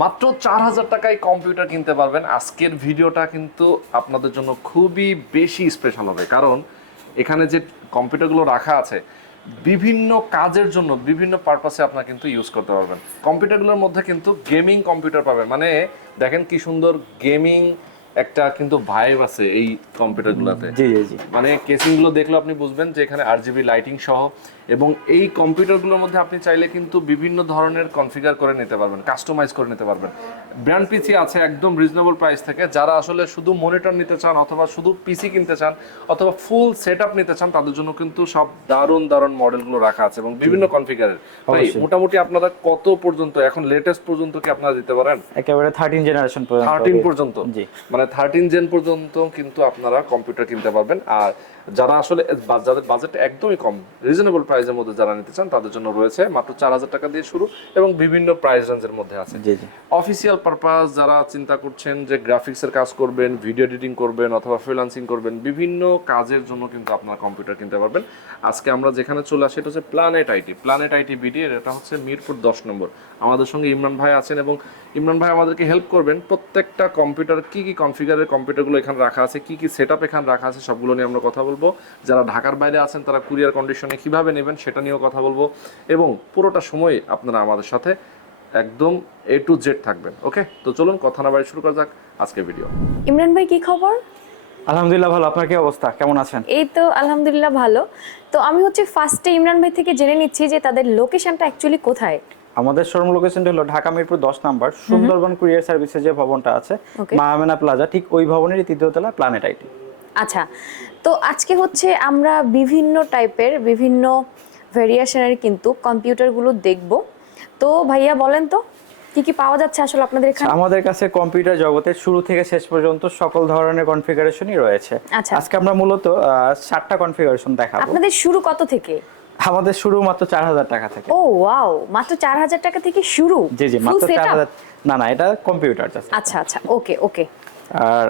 মাত্র 4000 টাকায় কম্পিউটার কিনতে পারবেন। আজকের ভিডিওটা কিন্তু আপনাদের জন্য খুবই বেশি স্পেশাল হবে, কারণ এখানে যে কম্পিউটারগুলো রাখা আছে বিভিন্ন কাজের জন্য বিভিন্ন পারপাসে আপনারা কিন্তু ইউজ করতে পারবেন। কম্পিউটারগুলোর মধ্যে কিন্তু গেমিং কম্পিউটার পাবেন, মানে দেখেন কি সুন্দর গেমিং একটা কিন্তু ভাইব আছে এই কম্পিউটারগুলোতে। জি জি জি, মানে কেসিংগুলো দেখলে আপনি বুঝবেন যে এখানে আরজিবি লাইটিং সহ, এবং এই কম্পিউটারগুলোর মধ্যে আপনি চাইলে কিন্তু বিভিন্ন ধরনের কনফিগার করে নিতে পারবেন, কাস্টমাইজ করে নিতে পারবেন। ব্র্যান্ড পিসি আছে একদম রিজনেবল প্রাইস থেকে। যারা আসলে শুধু মনিটর নিতে চান অথবা শুধু পিসি কিনতে চান অথবা ফুল সেটআপ নিতে চান, তাদের জন্য কিন্তু সব দারুণ দারুণ মডেলগুলো রাখা আছে এবং বিভিন্ন কনফিগারের। ভাই মোটামুটি আপনারা কত পর্যন্ত, এখন লেটেস্ট পর্যন্ত কি আপনারা দিতে পারেন? একেবারে 13 জেনারেশন পর্যন্ত। 13 পর্যন্ত, জি, মানে 13 জেন পর্যন্ত কিন্তু আপনারা কম্পিউটার কিনতে পারবেন। আর যারা আসলে যাদের বাজেট একদমই কম, রিজনেবল প্রাইসের মধ্যে যারা নিতে চান, তাদের জন্য রয়েছে মাত্র 4000 টাকা দিয়ে শুরু এবং বিভিন্ন প্রাইস রেঞ্জের মধ্যে আছে। জি জি, অফিসিয়াল পারপাস যারা চিন্তা করছেন যে গ্রাফিক্সের কাজ করবেন, ভিডিও এডিটিং করবেন অথবা ফ্রিল্যান্সিং করবেন, বিভিন্ন কাজের জন্য কিন্তু আপনারা কম্পিউটার কিনতে পারবেন। আজকে আমরা যেখানে চলে আসি এটা হচ্ছে planet IT. Planet IT BD, এটা হচ্ছে মিরপুর 10 নম্বর। আমাদের সঙ্গে ইমরান ভাই আছেন এবং ইমরান ভাই আমাদেরকে হেল্প করবেন প্রত্যেকটা কম্পিউটার কি কি কনফিগারের কম্পিউটারগুলো এখানে রাখা আছে, কি কি সেটআপ এখানে রাখা আছে, সবগুলো নিয়ে আমরা কথা বলবো। যারা ঢাকার বাইরে আছেন তারা কুরিয়ার কন্ডিশনে কিভাবে নেবেন সেটা নিয়েও কথা বলবো, এবং পুরোটা সময় আপনারা আমাদের সাথে একদম A to Z থাকবেন। ওকে, তো চলুন কথা না বাড়ি শুরু করা যাক আজকের ভিডিও। ইমরান ভাই কি খবর? আলহামদুলিল্লাহ ভালো। আপনার কি অবস্থা, কেমন আছেন? এই তো আলহামদুলিল্লাহ ভালো। তো আমি হচ্ছে ফার্স্টে ইমরান ভাই থেকে জেনে নিচ্ছি যে তাদের লোকেশনটা অ্যাকচুয়ালি কোথায়। আমাদের শোরুম লোকেশনটা হলো ঢাকা মিরপুর 10 নম্বর, সুন্দরবন কুরিয়ার সার্ভিসের যে ভবনটা আছে মাহমেনা প্লাজা, ঠিক ওই ভবনেরই তৃতীয় তলা, প্ল্যানেট আইটি। আচ্ছা, তো আজকে হচ্ছে আমরা বিভিন্ন টাইপের বিভিন্ন ভেরিয়েশনের কিন্তু কম্পিউটারগুলো দেখব। তো ভাইয়া বলেন তো কি কি পাওয়া যাচ্ছে আসলে আপনাদের এখানে? আমাদের কাছে কম্পিউটার জগতের শুরু থেকে শেষ পর্যন্ত সকল ধরনের কনফিগারেশনই রয়েছে। আচ্ছা, আজকে আমরা মূলত 7টা কনফিগারেশন দেখাবো। আপনাদের শুরু কত থেকে? আমাদের শুরু মাত্র 4000 টাকা থেকে। ও ওয়াও, মাত্র 4000 টাকা থেকে শুরু? জি জি, মাত্র Full setup? 4000। না না, এটা কম্পিউটার জাস্ট। আচ্ছা আচ্ছা, ওকে ওকে। আর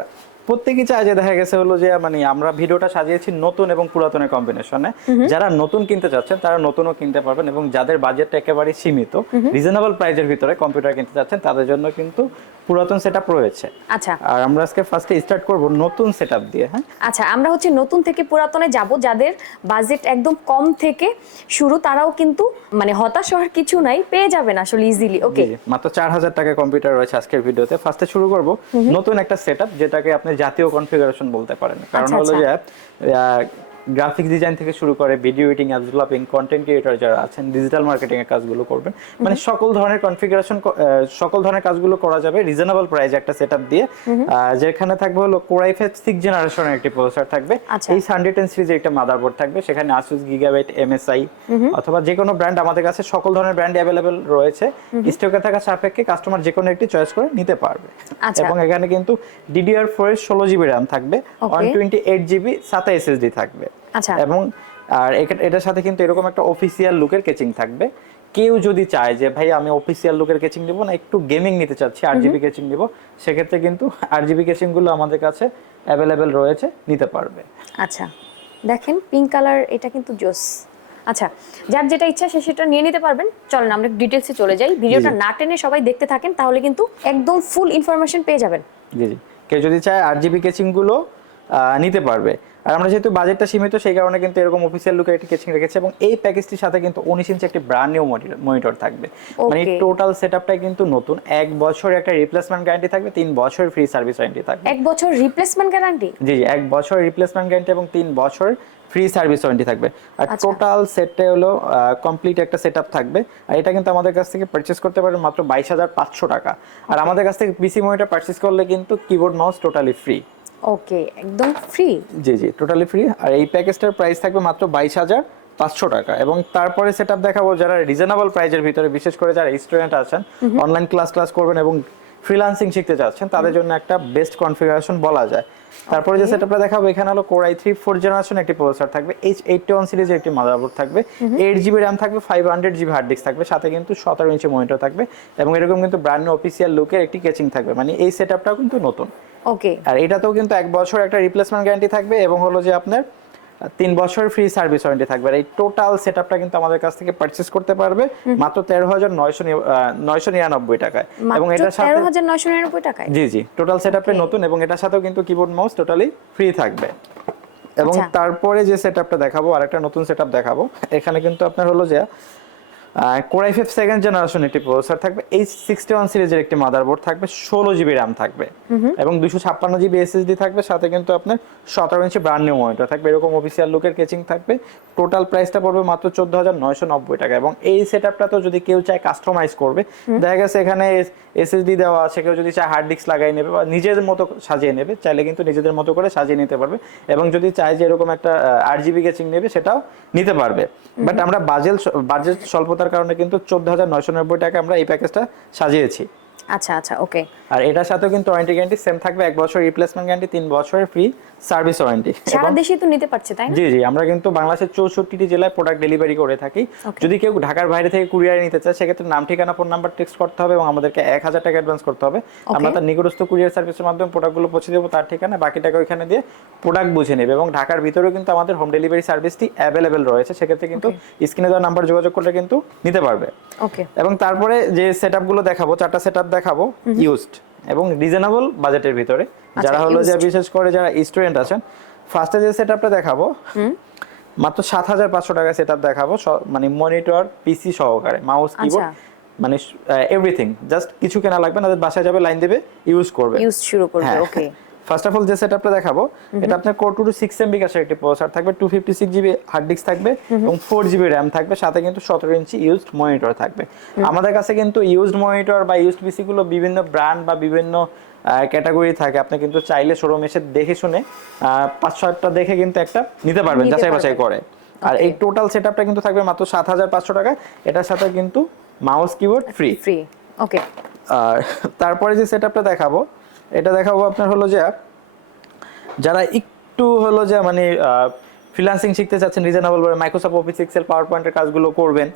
প্রত্যেকই চায় যে, দেখা গেছে হলো যে মানে আমরা ভিডিওটা সাজিয়েছি নতুন এবং পুরাতনের কম্বিনেশনে। যারা নতুন কিনতে চাচ্ছেন তারা নতুনও কিনতে পারবেন, এবং যাদের বাজেটটা একেবারে সীমিত, রিজনেবল প্রাইসের ভিতরে কম্পিউটার কিনতে চাচ্ছেন, তাদের জন্য কিন্তু পুরাতন সেটআপ রয়েছে। আচ্ছা, আর আমরা আজকে ফার্স্টে স্টার্ট করব নতুন সেটআপ দিয়ে। হ্যাঁ, আচ্ছা, আমরা হচ্ছে নতুন থেকে পুরাতনে যাব। যাদের বাজেট একদম কম থেকে শুরু, তারাও কিন্তু মানে হতাশ হওয়ার কিছু নাই, পেয়ে যাবেন আসলে ইজিলি। ওকে, মাত্র 4000 টাকা কম্পিউটার রয়েছে আজকের ভিডিওতে। ফার্স্টে শুরু করব নতুন একটা সেটআপ, যেটাকে আপনি জাতীয় কনফিগারেশন বলতে পারেন। কারণ হলো যে গ্রাফিক্স ডিজাইন থেকে শুরু করে video editing, app developing, content creator যারা আছেন, ডিজিটাল মার্কেটিং এর কাজগুলো করবেন, মানে সকল ধরনের কনফিগারেশন, সকল ধরনের কাজগুলো করা যাবে রিজনেবল প্রাইসে একটা সেটআপ দিয়ে। যেখানে থাকবে হলো কোর i5 6 জেনারেশনের একটি প্রসেসর থাকবে, এই 110 সিরিজের একটা মাদারবোর্ড থাকবে, সেখানে Asus Gigabyte MSI অথবা যে কোনো ব্র্যান্ড আমাদের কাছে সকল ধরনের ব্র্যান্ড अवेलेबल রয়েছে। স্টকে থাকা সাপেক্ষে কাস্টমার যে কোনো একটি চয়েস করে নিতে পারবে। এবং এখানে কিন্তু DDR4 এর 16GB RAM থাকবে, 128GB SATA SSD থাকবে। আচ্ছা, এবং আর এটার সাথে কিন্তু এরকম একটা অফিসিয়াল লুকের কেচিং থাকবে। কেউ যদি চায় যে ভাই আমি অফিসিয়াল লুকের কেচিং নিব না, একটু গেমিং নিতে চাচ্ছি, RGB কেচিং নিব, সেক্ষেত্রে কিন্তু RGB কেচিং গুলো আমাদের কাছে অ্যাভেলেবেল রয়েছে, নিতে পারবে। আচ্ছা দেখেন পিঙ্ক কালার, এটা কিন্তু জোস। আচ্ছা, যার যেটা ইচ্ছা সে সেটা নিয়ে নিতে পারবেন। চলেন আমরা ডিটেলসে চলে যাই, ভিডিওটা না টেনে সবাই দেখতে থাকেন, তাহলে কিন্তু একদম ফুল ইনফরমেশন পেয়ে যাবেন। জি জি, কেউ যদি চায় RGB কেচিং গুলো নিতে পারবে। আর আমরা যেহেতু বাজেটটা সীমিত, সেই কারণে কিন্তু এরকম অফিসিয়াল লুকের একটি কেচিং রেখেছে, এবং এই প্যাকেজটির সাথে কিন্তু 19 ইঞ্চি একটি ব্র্যান্ড নিউ মনিটর থাকবে। মানে টোটাল সেটআপটাই কিন্তু নতুন। 1 বছরের একটা রিপ্লেসমেন্ট গ্যারান্টি থাকবে, 3 বছরের ফ্রি সার্ভিস ওয়ারেন্টি থাকবে। 1 বছর রিপ্লেসমেন্ট গ্যারান্টি? জি জি, 1 বছর রিপ্লেসমেন্ট গ্যারান্টি এবং 3 বছর ফ্রি সার্ভিস ওয়ারেন্টি থাকবে। আর টোটাল সেটটা হলো কমপ্লিট একটা সেটআপ থাকবে। আর এটা কিন্তু আমাদের কাছ থেকে পারচেজ করতে পারবেন মাত্র 22500 টাকা। আর আমাদের কাছ থেকে পিসি মনিটর পারচেজ করলে কিন্তু কিবোর্ড মাউস টোটালি ফ্রি। ওকে, একদম ফ্রি? জি জি, টোটালি ফ্রি। আর এই প্যাকেজটার প্রাইস থাকবে মাত্র 22500 টাকা। এবং তারপরে সেটআপ দেখাবো যারা রিজনেবল প্রাইসের ভিতরে, বিশেষ করে যারা স্টুডেন্ট আছেন, অনলাইন ক্লাস করবেন এবং ফ্রিল্যান্সিং শিখতে চাচ্ছেন, তাদের জন্য একটা বেস্ট কনফিগারেশন বলা যায়। তারপরে যে সেটআপটা দেখাবো, এখানে হলো কোর i3 4 জেনারেশন একটি প্রসেসর থাকবে, H81 সিরিজের একটি মাদারবোর্ড থাকবে, 8GB RAM থাকবে, 500GB হার্ড ডিস্ক থাকবে, সাথে কিন্তু 17 ইঞ্চি মনিটর থাকবে, এবং এরকম কিন্তু ব্র্যান্ড নিউ অফিসিয়াল লুকের একটি কেচিং থাকবে। মানে এই সেটআপটাও কিন্তু নতুন। ওকে, আর এটাতেও কিন্তু 1 বছর একটা রিপ্লেসমেন্ট গ্যারান্টি থাকবে, এবং হলো যে আপনার 3 বছর ফ্রি সার্ভিস ওয়ারেন্টি থাকবে। আর এই টোটাল সেটআপটা কিন্তু আমাদের কাছ থেকে পারচেজ করতে পারবে মাত্র 13,999 টাকায়। এবং এটার সাথে 13,999 টাকায়, জি টোটাল সেটআপে নতুন, এবং এটার সাথেও কিন্তু কিবোর্ড মাউস টোটালি ফ্রি থাকবে। এবং তারপরে যে সেটআপটা দেখাবো, আরেকটা নতুন সেটআপ দেখাবো। এখানে কিন্তু আপনার হলো যে Core i5 সেকেন্ড জেনারেশন একটি প্রসেসর থাকবে, H61 সিরিজের একটি মাদারবোর্ড থাকবে, 16 জিবি র্যাম থাকবে এবং 256 জিবি এসএসডি থাকবে, সাথে কিন্তু আপনার 17 ইঞ্চি ব্র্যান্ড নিউ মনিটর থাকবে, এরকম অফিসিয়াল লুকের কেচিং থাকবে। টোটাল প্রাইসটা পড়বে মাত্র 14,990 টাকা। এবং এই সেটআপটা তো যদি কেউ চায় কাস্টমাইজ করবে, দেখা গেছে এখানে এসএসডি দেওয়া আছে, কেউ যদি চায় হার্ড ডিস্ক লাগাই নেবে বা নিজেদের মতো সাজিয়ে নেবে, চাইলে কিন্তু নিজেদের মতো করে সাজিয়ে নিতে পারবে। এবং যদি চায় যে এরকম একটা 8 জিবি কেচিং নেবে, সেটাও নিতে পারবে। বাট আমরা বাজেট স্বল্পতার কারণে কিন্তু 14,990 টাকা আমরা এই প্যাকেজটা সাজিয়েছি। আচ্ছা ওকে। আর এটার সাথেও কিন্তু ওয়ারেন্টি গ্যারান্টি সেম থাকবে, 1 বছর রিপ্লেসমেন্ট গ্যারান্টি, 3 বছরের ফ্রি সার্ভিস ওয়ারেন্টি। সারা দেশে তো নিতে পারছে, তাই না? জি আমরা কিন্তু বাংলাদেশের 64টি জেলায় প্রোডাক্ট ডেলিভারি করে থাকি। যদি কেউ ঢাকার বাইরে থেকে কুরিয়ারে নিতে চায়, সেক্ষেত্রে নাম, ঠিকানা, ফোন নাম্বার টেক্সট করতে হবে এবং আমাদেরকে 1000 টাকা অ্যাডভান্স করতে হবে। আমরা তার নিকটস্থ কুরিয়ার সার্ভিসের মাধ্যমে প্রোডাক্টগুলো পৌঁছে দেবো তার ঠিকানা, বাকি টাকা ওইখানে দিয়ে প্রোডাক্ট বুঝে নেবে। এবং ঢাকার ভিতরেও কিন্তু আমাদের হোম ডেলিভারি সার্ভিসটি অ্যাভেলেবেল রয়েছে, সেক্ষেত্রে কিন্তু স্ক্রিনে দেওয়া নাম্বার যোগাযোগ করলে কিন্তু নিতে পারবে। ওকে। এবং তারপরে যে সেটআপগুলো দেখাবো, 4টা সেটআপ দেখাবো ইউজড এবং রিজনেবল বাজেটের ভিতরে, যারা হলো যে বিশেষ করে যারা স্টুডেন্ট আছেন। ফার্স্টে যে সেটআপটা দেখাবো মাত্র 7,500 টাকা সেটআপ দেখাবো, মানে মনিটর, পিসি সহকারে, মাউস, কিবোর্ড, মানে এভরিথিং, জাস্ট কিছু কেনা লাগবে না, বাসায় যাবে, লাইন দেবে, ইউজ শুরু করবে। ওকে। ফার্স্ট অফ অল যে সেটআপটা দেখাবো, এটা আপনার Core 2 6 MB ক্যাশের একটি প্রসেসর থাকবে, 256 জিবি হার্ড ডিস্ক থাকবে এবং 4 জিবি র্যাম থাকবে, সাথে কিন্তু 17 ইঞ্চি ইউজড মনিটর থাকবে। আমাদের কাছে কিন্তু ইউজড মনিটর বা ইউজড পিসি গুলো বিভিন্ন ব্র্যান্ড বা বিভিন্ন ক্যাটাগরি থাকে। আপনি কিন্তু চাইলে শোরুম এসে দেখে শুনে 5-6টা দেখে কিন্তু একটা নিতে পারবেন, যাচাই বাছাই করে। আর এই টোটাল সেটআপটা কিন্তু থাকবে মাত্র 7,500 টাকা। এটার সাথে কিন্তু মাউস, কিবোর্ড ফ্রি। ওকে। আর তারপরে যে সেটআপটা দেখাবো, এটা দেখাবো আপনার হলো যে যারা একটু হলো যে মানে ফ্রিল্যান্সিং শিখতে চাচ্ছেন, রিজনেবল ভাবে মাইক্রোসফট অফিস এক্সেল, পাওয়ার পয়েন্টের কাজগুলো করবেন,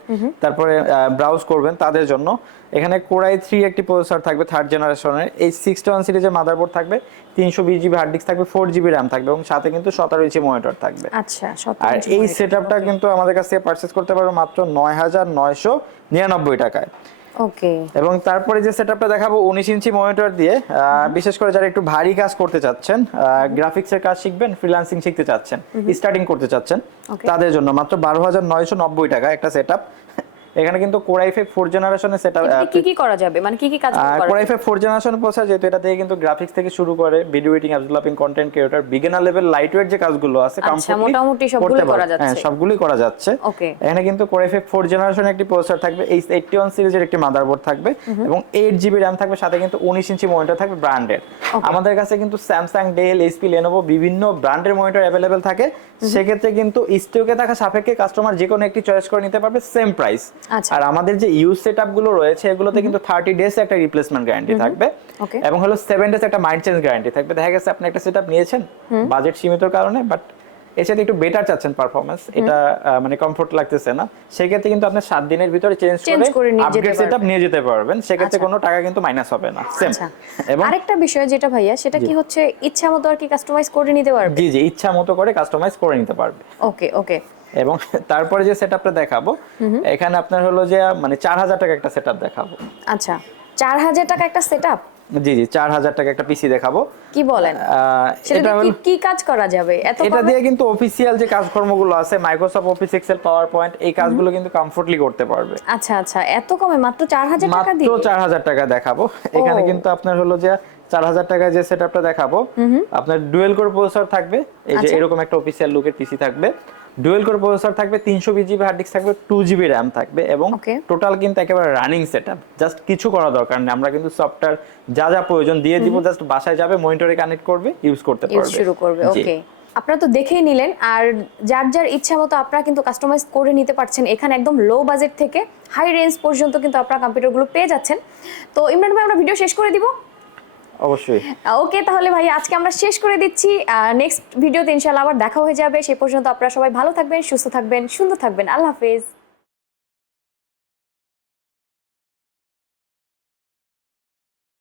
তারপরে ব্রাউজ করবেন, তাদের জন্য এখানে Core i3 একটি প্রসেসর থাকবে, 3rd জেনারেশনের, H61 সিরিজের মাদারবোর্ড থাকবে, 320 জিবি হার্ড ডিস্ক থাকবে, 4 জিবি র্যাম থাকবে এবং সাথে কিন্তু 17 ইঞ্চি মনিটর থাকবে। আচ্ছা, আর এই সেটআপটা কিন্তু আমাদের কাছ থেকে পারচেজ করতে পারবে মাত্র 9,999 টাকায়। ওকে। এবং তারপরে যে সেটআপটা দেখাবো 19 ইঞ্চি মনিটর দিয়ে, বিশেষ করে যারা একটু ভারী কাজ করতে চাচ্ছেন, গ্রাফিক্সের কাজ শিখবেন, ফ্রিল্যান্সিং শিখতে চাচ্ছেন, স্টার্টিং করতে চাচ্ছেন, তাদের জন্য মাত্র 12,990 টাকা একটা সেটআপ। এখানে কিন্তু Core i5 4 জেনারেশনের সেটআপ, কি করা যাবে, মানে কি কাজ করা যাবে? Core i5 4 জেনারেশনের প্রসেসর, যেহেতু এটা থেকে কিন্তু গ্রাফিক্স থেকে শুরু করে video editing, app developing, content creator, beginner level lightweight যে কাজগুলো আছে, মোটামুটি সবগুলো করা যাচ্ছে। হ্যাঁ, সবগুলোই করা যাচ্ছে। ওকে। এখানে কিন্তু Core i5 4 জেনারেশনের একটি প্রসেসর থাকবে, H81 সিরিজের একটি মাদারবোর্ড থাকবে এবং 8 জিবি র্যাম থাকবে, সাথে কিন্তু 19 ইঞ্চি মনিটর থাকবে ব্র্যান্ডেড। আমাদের কাছে কিন্তু স্যামসাং, ডেল, এইচপি, লেনোভো বিভিন্ন ব্র্যান্ডের মনিটর অ্যাভেলেবেল থাকে। সেক্ষেত্রে কিন্তু স্টকে থাকা সাপেক্ষে কাস্টমার যে কোনো একটি চয়েস করে নিতে পারবে, সেম প্রাইস। আর আমাদের যে ইউজ সেটআপ গুলো রয়েছে, এগুলোতে কিন্তু 30 ডেজ একটা রিপ্লেসমেন্ট গ্যারান্টি থাকবে এবং হলো 7 ডেজ একটা মাইন্ড চেঞ্জ গ্যারান্টি থাকবে। দেখা গেছে আপনি একটা সেটআপ নিয়েছেন বাজেট সীমিতর কারণে, বাট এর সাথে একটু বেটার চাচ্ছেন পারফরম্যান্স, এটা মানে কমফোর্ট লাগতেছে না, সেক্ষেত্রে কিন্তু আপনি 7 দিনের ভিতরে চেঞ্জ করে আপগ্রেড সেটআপ নিয়ে যেতে পারবেন, সেক্ষেত্রে কোনো টাকা কিন্তু মাইনাস হবে না, সেম। এবং আরেকটা বিষয় যেটা ভাইয়া, সেটা কি হচ্ছে ইচ্ছা মতো আর কি কাস্টমাইজ করে নিতে পারবে? জি ইচ্ছা মতো করে কাস্টমাইজ করে নিতে পারবে। ওকে। এবং তারপরে যে সেটআপটা দেখাবো, এখানে আপনার হলো যে মানে 4,000 টাকা একটা সেটআপ দেখাবো। আচ্ছা, 4,000 টাকা একটা সেটআপ? জি 4,000 টাকা একটা পিসি দেখাবো। কি বলেন? সেটা কি কাজ করা যাবে এত কমে? এটা দিয়ে কিন্তু অফিশিয়াল যে কাজকর্মগুলো আছে, Microsoft Office Excel, PowerPoint, এই কাজগুলো কিন্তু কমফোর্টলি করতে পারবে। আচ্ছা, এত কমে মাত্র 4,000 টাকা দিয়ে? মাত্র 4,000 টাকা দেখাবো। এখানে কিন্তু আপনার হলো যে 4,000 টাকা যে সেটআপটা দেখাবো, আপনার ডুয়েল কোর প্রসেসর থাকবে, এই যে এরকম একটা অফিশিয়াল লুকের পিসি থাকবে, ডুয়েল কোর প্রসেসর থাকবে, 320 জিবি হার্ড ডিস্ক থাকবে, 2 জিবি র্যাম থাকবে এবং টোটাল কিন্তু একেবারে রানিং সেটআপ, জাস্ট কিছু করা দরকার নেই। আমরা কিন্তু সফটওয়্যার যা প্রয়োজন দিয়ে দিব, জাস্ট বাসায় যাবে, মনিটরে কানেক্ট করবে, ইউজ করতে পারবে, শুরু করবে। ওকে। আপনারা তো দেখেই নিলেন, আর যার ইচ্ছা মতো আপনারা কিন্তু কাস্টমাইজ করে নিতে পারছেন। এখানে একদম লো বাজেট থেকে হাই রেঞ্জ পর্যন্ত কিন্তু আপনারা কম্পিউটারগুলো পেয়ে যাচ্ছেন। তো ইমরান ভাই, আমরা ভিডিও শেষ করে দিব? অবশ্যই। ওকে, তাহলে ভাই আজকে আমরা শেষ করে দিচ্ছি। নেক্সট ভিডিওতে ইনশাআল্লাহ আবার দেখা হয়ে যাবে। সেই পর্যন্ত আপনারা সবাই ভালো থাকবেন, সুস্থ থাকবেন, সুন্দর থাকবেন। আল্লাহ হাফেজ।